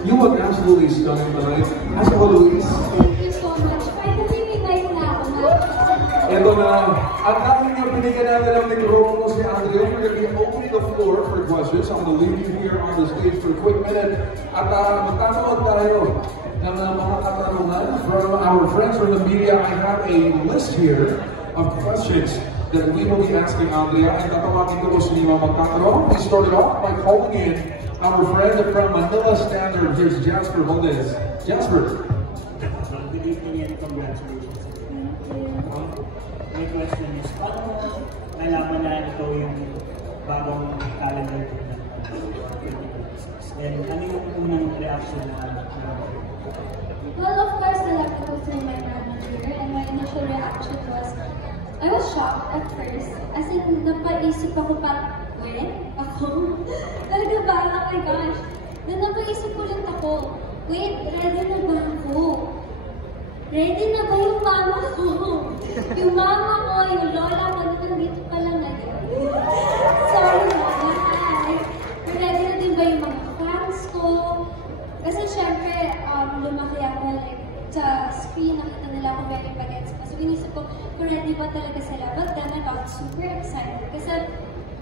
You look absolutely stunning tonight. As for Luis. Thank you so much. Finally, right now. Ito na, at dahil nga binigyan natin ang mikropono si Andrea, we're going to be opening the floor for questions. I'm going to leave you here on the stage for a quick minute. At magtatanong tayo ng mga katanungan from our friends from the media. I have a list here of questions that we will be asking Andrea. And tatawagin ko po sa inyo magtatanong. We started off by calling in our friend from Manila Standard. Here's Jasper Valdez. Jasper. Good evening and congratulations. My question is, paano mo nalaman na ito yung bagong calendar ng 2026? And ano yung unang reaction na Well, of course, I have to go through my manager, and my initial reaction was, I was shocked at first. As in, napaisip ako parang, ako? Talaga ba? Oh my gosh. Then napaisip ulit ako, wait, ready na ba ako? Ready na ba yung mama ko? Yung mama ko, yung lola ko, nandito pala ngayon. Sorry na, ready na din ba yung mga fans ko? Kasi syempre, lumaki ako like, sa screen, nakita nila ako very bagets pa. So inisip ko, ready ba talaga sila? But then I got super excited kasi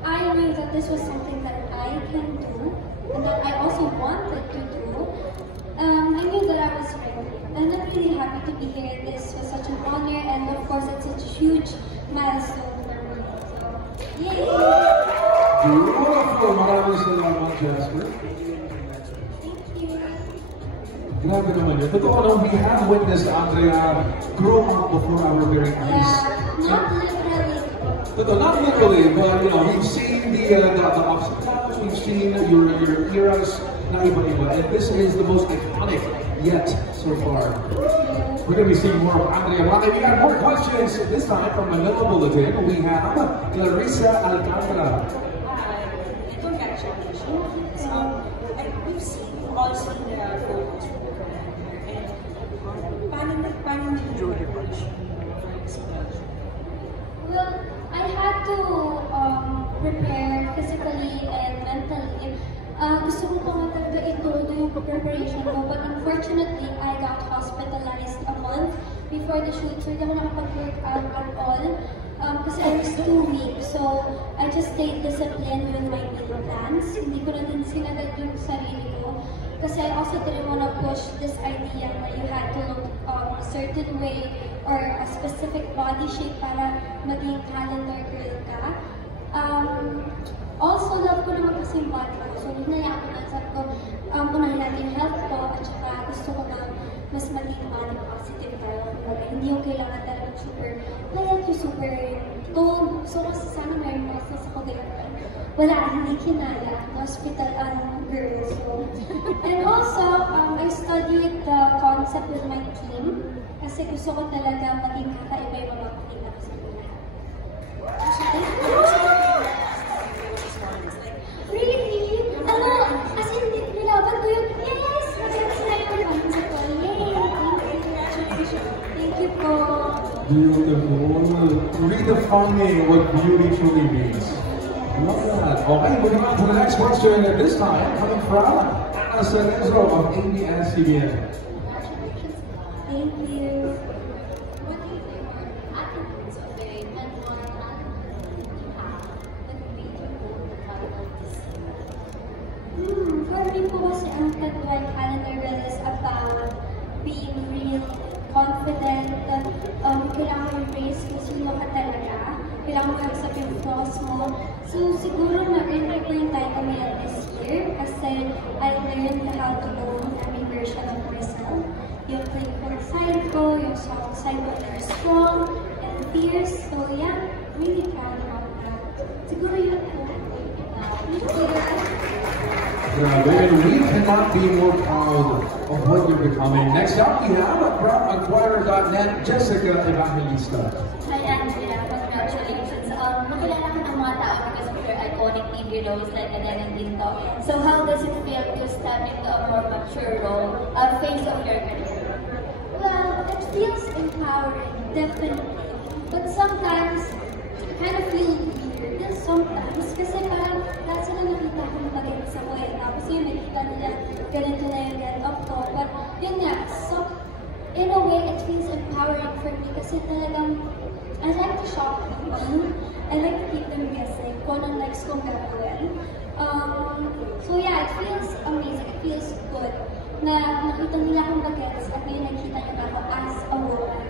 I knew that this was something that I can do and that I also wanted to do. I knew that I was ready. And I'm really happy to be here. This was such an honor, and of course, it's such a huge milestone for me. So, yay! Beautiful! Maraming salamat, Jasper. Thank you. Grabe naman yun. Totoo naman, we have witnessed Andrea grow up before our very eyes. Yeah, not literally. Totoo, not literally, but you know, we've seen the ups and downs, we've seen your eras na iba-iba, and this is the most iconic yet so far. We're going to be seeing more of Andrea. We got more questions this time from Manila Bulletin. We have Clarissa Alcantara. Congratulations. We've seen you all seen the photos with the and paano niyo approach Well, I had to prepare physically and mentally. Gusto ko pa nga talaga ituloy yung preparation ko, but unfortunately, I got hospitalized a month before the shoot, so hindi ako nakapag-work out at all. Kasi I was 2 weeks, so I just stayed disciplined with my meal plans. Hindi ko na din sinagad yung sarili ko. Kasi I also didn't want to push this idea na you had to look a certain way or a specific body shape para maging calendar girl ka. Also, love ko naman kasi yung body ko. So, hinayaan ko na, sabi ko, unahin natin yung health ko, at saka gusto ko na mas maging body positive tayo. Hindi yung kailangan talagang super, payat yung super toned. So, kasi sana mayroon mga sa kagayan. Wala, hindi kinaya. Hospital girl. So. And also, I studied the concept with my team kasi gusto ko talaga maging kakaiba yung mga pakita ko sa nila. Really? As in, nilaban ko yung, yes! Maganda na yung sa ko. Yay! Thank you po. Beautiful. Redefining what beauty truly means. Love that. Okay, moving on to the next question, and this time coming from Ana Cerezo of ABS-CBN. Thank you. What do you think are attributes of a mentor and impact that made you hold the title this year? For me po kasi ang Tagway Calendar Girl is about being real, confident, kailangan mo embrace kung sino ka talaga, kailangan mo accept yung flaws mo. So siguro na-enjoy ko yung title niya this year kasi I learned how to own every version of myself. Yung playful side ko, yung soft side ko that are strong and fierce. So yeah, really proud about that. Siguro yun po. Grabe, and we cannot be more proud of what you're becoming. Next up, we have from Acquire.net, Jessica Evangelista. Hi Andrea, congratulations. Nakilala ko ng mga tao because of your iconic TV roles like Aden and Dinto. So how does it feel to step into a more mature role, a phase of your career? Well, it feels empowering, definitely. But sometimes, I kind of feel weird. Sometimes, kasi parang lahat sila nakita ko na bagay sa way. Tapos yung nakita nila, ganito na yung for me kasi talagang I like to shock them. I like to keep them guessing kung anong next kong gagawin. So yeah, it feels amazing. It feels good na nakita nila akong bagets at ngayon nakita nila ako as a woman.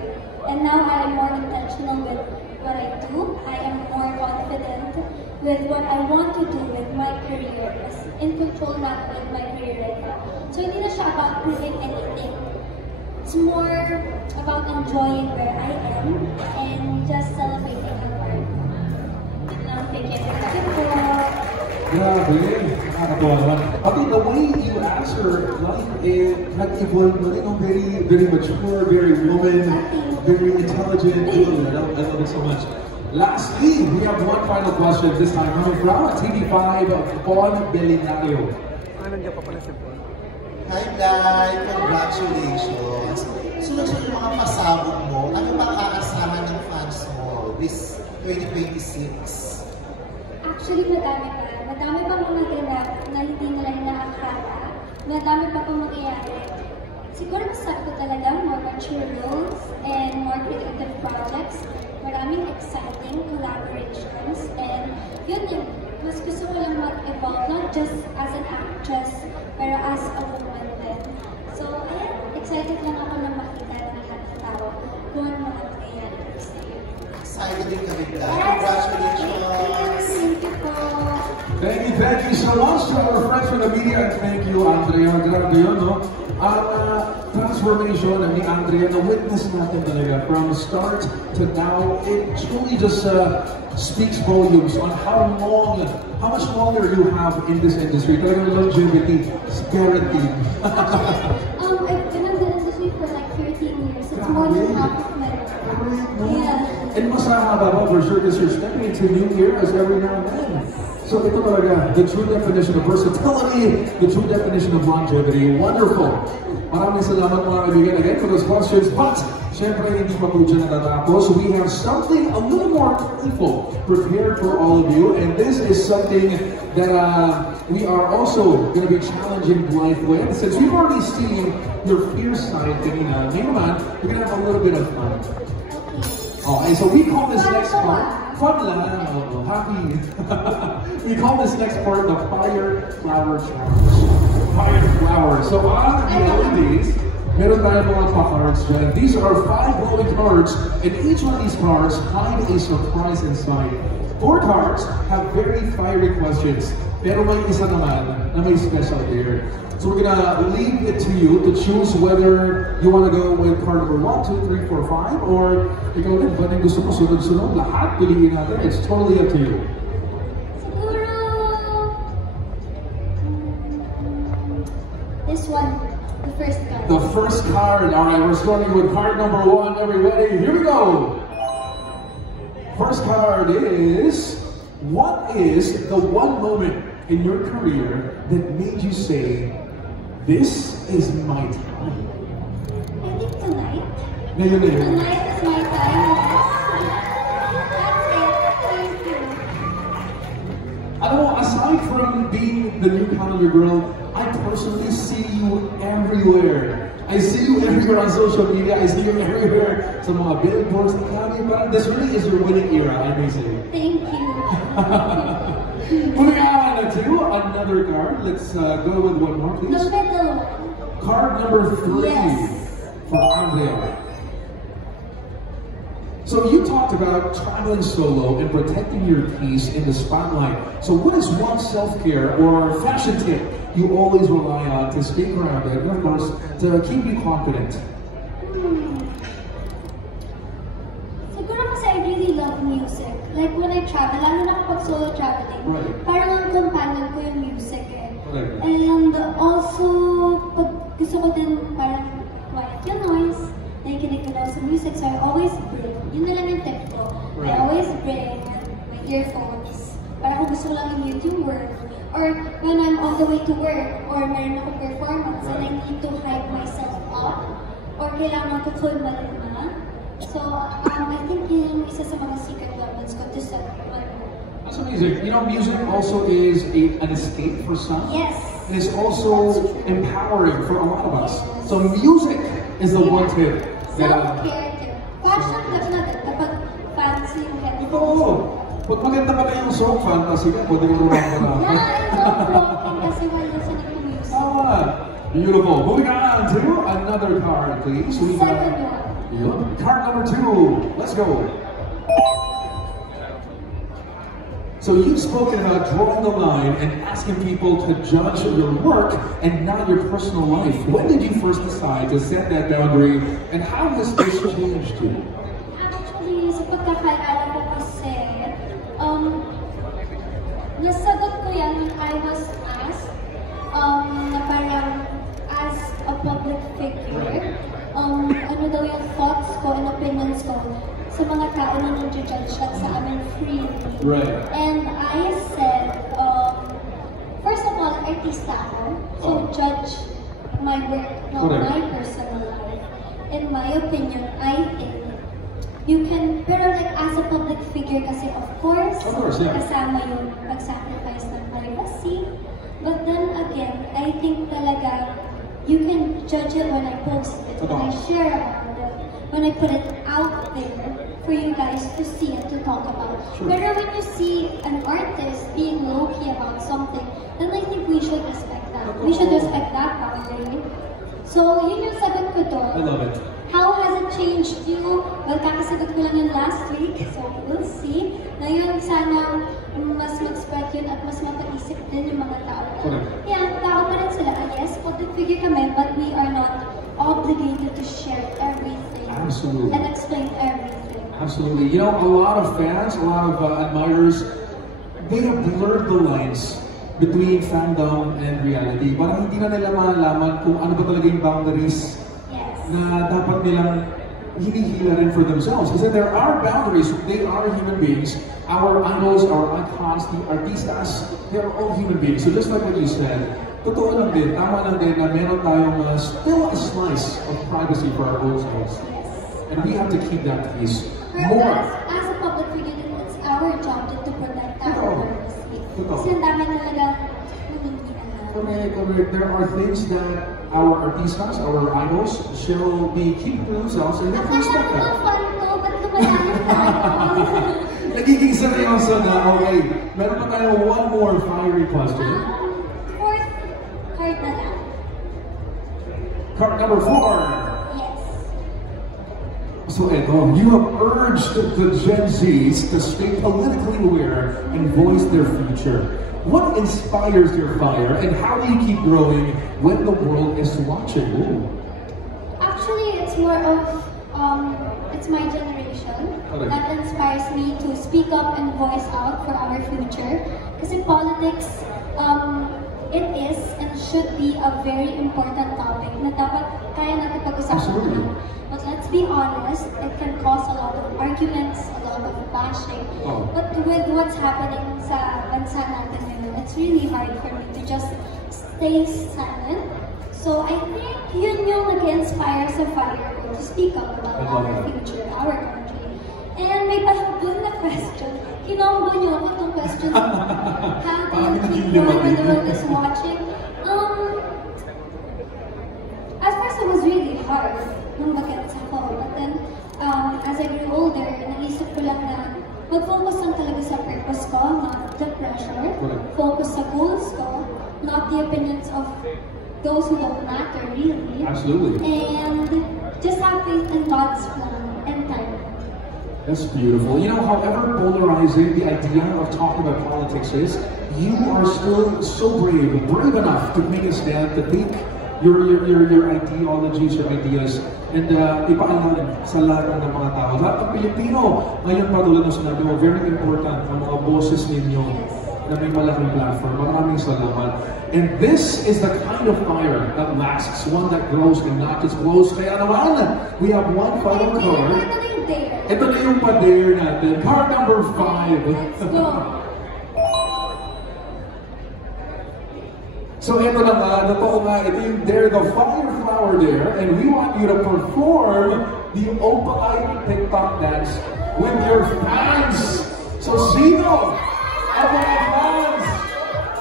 And now I am more intentional with what I do. I am more confident with what I want to do with my career. Mas in control na with my career right now. So hindi na siya about proving anything. It's more about enjoying where I am and just celebrating my work. Thank you. Grabe, nakakatawa naman. Pati the way you answer, like, nag-evolve mo rin, very, very mature, very woman, very intelligent. I love it so much. Lastly, we have one final question this time coming from TV5, Bon Belindario. Hi, Dai! Congratulations! Sunod-sunod yung mga pasabog mo. Ano ba aasahan ng fans mo this 2026? Actually, madami pa. Madami pa mga ganap na hindi nila inaakala. Madami pa pang mangyayari. Siguro masabi ko talaga more mature roles and more creative projects. Maraming exciting collaborations. And yun yung mas gusto ko lang mag-evolve, not just as an actress, pero as a woman din. So, ayan, excited lang ako na makita ng lahat ng tao kung ano mga mangyayari next year. Excited din kami, Dai. Congratulations! Thank you po. Thank you so much to our friends from the media, and thank you, Andrea. Grabe yun, no? Ang transformation ni Andrea, na-witness natin talaga from start to now. It truly just speaks volumes on how much longer you have in this industry. Talagang longevity is guaranteed. I've been in the industry for like 13 years. It's more than half of my life. Yeah. And masama ba for sure because you're stepping into new eras every now and then. So ito talaga, the true definition of versatility, the true definition of longevity. Wonderful! Maraming salamat mga kaibigan again for those questions. But, syempre, hindi pa po dyan natatapos. We have something a little more playful prepared for all of you. And this is something that we are also going to be challenging life with. Since we've already seen your fierce side kanina, ngayon naman, we're going to have a little bit of fun. Okay, so we call this next part, fun lang, happy. We call this next part the Fire Flower Challenge. Fire Flower. So on the LEDs, meron tayo mga cards dyan. These are 5 rolling cards, and each one of these cards hide a surprise inside. 4 cards have very fiery questions, pero may isa naman na may special here. So we're gonna leave it to you to choose whether you want to go with card number 1, 2, 3, 4, 5, or ikaw din, ba yung gusto mo sunod-sunod? Lahat piliin natin. It's totally up to you. This one, the first card. The first card. All right, we're starting with card number 1. Everybody, here we go. First card is, what is the one moment in your career that made you say, this is my time? I think tonight. Ngayon. Tonight is my time. That's it. Thank you. Alam mo, aside from being the new calendar girl, I personally see you everywhere. I see you everywhere on social media. I see you everywhere sa mga billboards. This really is your winning era, I may say. Thank you. Moving on to another card. Let's go with one more, please. The middle one. Card number 3 Yes. for Andrea. So you talked about traveling solo and protecting your peace in the spotlight. So what is one self-care or fashion tip you always rely on to stay grounded and of course to keep you confident? Siguro kasi I really love music. Like when I travel, lalo na kapag solo traveling, Right. parang ang companion ko yung music eh. Right. And also, pag gusto ko din parang quiet yung noise, nakikinig ko lang sa music, so I always bring. Yun na lang yung tip ko. Right. I always bring my earphones. Para kung gusto ko lang i-mute yung work. Or when I'm on the way to work, or meron akong performance, and I need to hype myself up, or kailangan ko kalma. So, I think yun yung isa sa mga secret weapons ko to set my mood. That's amazing. You know, music also is an escape for some. Yes. And it's also empowering for a lot of us. So music is the one tip that Self-care too. song fantasy ka, pwede mo naman ka na. Yeah, I love rocking kasi while listening to music. Alright, beautiful. Moving on to another card, please. We have Second one. card number 2. Let's go. So you've spoken about drawing the line and asking people to judge your work and not your personal life. When did you first decide to set that boundary, and how has this changed you? Actually, sa pagkakaalala ko kasi, nasagot ko yan when I was asked, na parang as a public figure, ano daw yung thoughts ko and opinions ko sa mga tao na nag-judge sa amin freely. Right. And I said, first of all, artista ako, so judge my work, not my personal life. In my opinion, I think you can, pero like as a public figure kasi of course yeah. Kasama yung pag-sacrifice ng privacy. But then again, I think talaga you can judge it when I post it, when I share about it, when I put it out there for you guys to see and to talk about. Sure. Pero when you see an artist being low-key about something, then I think we should respect that. We should respect that boundary. So, yun yung sagot ko doon. I love it. How has it changed you? Well, kakasagot ko lang yun last week, so we'll see. Ngayon, sana mas mag-spread yun at mas mapaisip din yung mga tao. Yeah, tao pa rin sila. Yes, public figure kami, but we are not obligated to share everything. Absolutely. And explain everything. Absolutely. You know, a lot of fans, a lot of admirers, they have blurred the lines between fandom and reality. Parang hindi na nila malalaman kung ano ba talaga yung boundaries na dapat nilang hinihila rin for themselves. Because there are boundaries. They are human beings. Our idols, our icons, the artistas, they are all human beings. So just like what you said, totoo lang din, tama lang din na meron tayong still a slice of privacy for our own selves. And we have to keep that peace. More. As a public figure, it's our job to protect our privacy. Kasi ang dami talaga correct. There are things that our artistas, our idols, shall be keeping to themselves and we have to respect that. Nagiging seryoso na. Okay, meron pa tayo one more fiery question. Fourth card na lang. Card number 4. So Edo, you have urged the Gen Zs to stay politically aware and voice their future. What inspires your fire, and how do you keep growing when the world is watching? Ooh. Actually, it's more of, it's my generation that inspires me to speak up and voice out for our future. Kasi politics, it is and should be a very important topic na dapat kaya natin pag-usapan. But let's be honest, it can cause a lot of arguments, a lot of bashing. But with what's happening sa bansa natin ngayon, it's really hard for me to just stay silent. So I think yun yung nag-inspire sa fire ko to speak up about our future, our country. And may doon na question. Kinombo niyo ako itong question. How do you keep growing when the world is watching? At first it was really hard nung bagets ako. But then, as I grew older, naisip ko lang na mag-focus lang talaga sa purpose ko, not the pressure. Focus sa goals ko, not the opinions of those who don't matter, really. Absolutely. And just have faith in God's plan and time. That's beautiful. You know, however polarizing the idea of talking about politics is, you are still so brave enough to make a stand, to think your ideologies, your ideas, and ipaalam sa lahat ng mga tao. Lahat ng Pilipino, ngayon pa tulad ng sinabi mo, very important ang mga boses ninyo na may malaking platform. Maraming salamat. And this is the kind of fire that lasts, one that grows and not just glows. Kaya naman, we have one final card. Ito na yung pa-dare natin. Card number 5. Let's go. So ito na nga, totoo nga, ito yung Dare the Fire Flower Dare, and we want you to perform the Opalite TikTok dance with your fans. So sino ang mga fans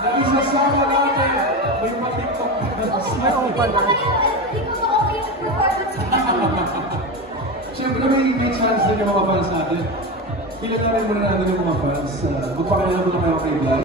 na isasama natin may ma-TikTok dance? Hindi ko ba okay yung performance? Siyempre may chance din yung mga fans natin. kilalanin muna natin yung mga fans. Magpakilala muna kayo kay Vlad.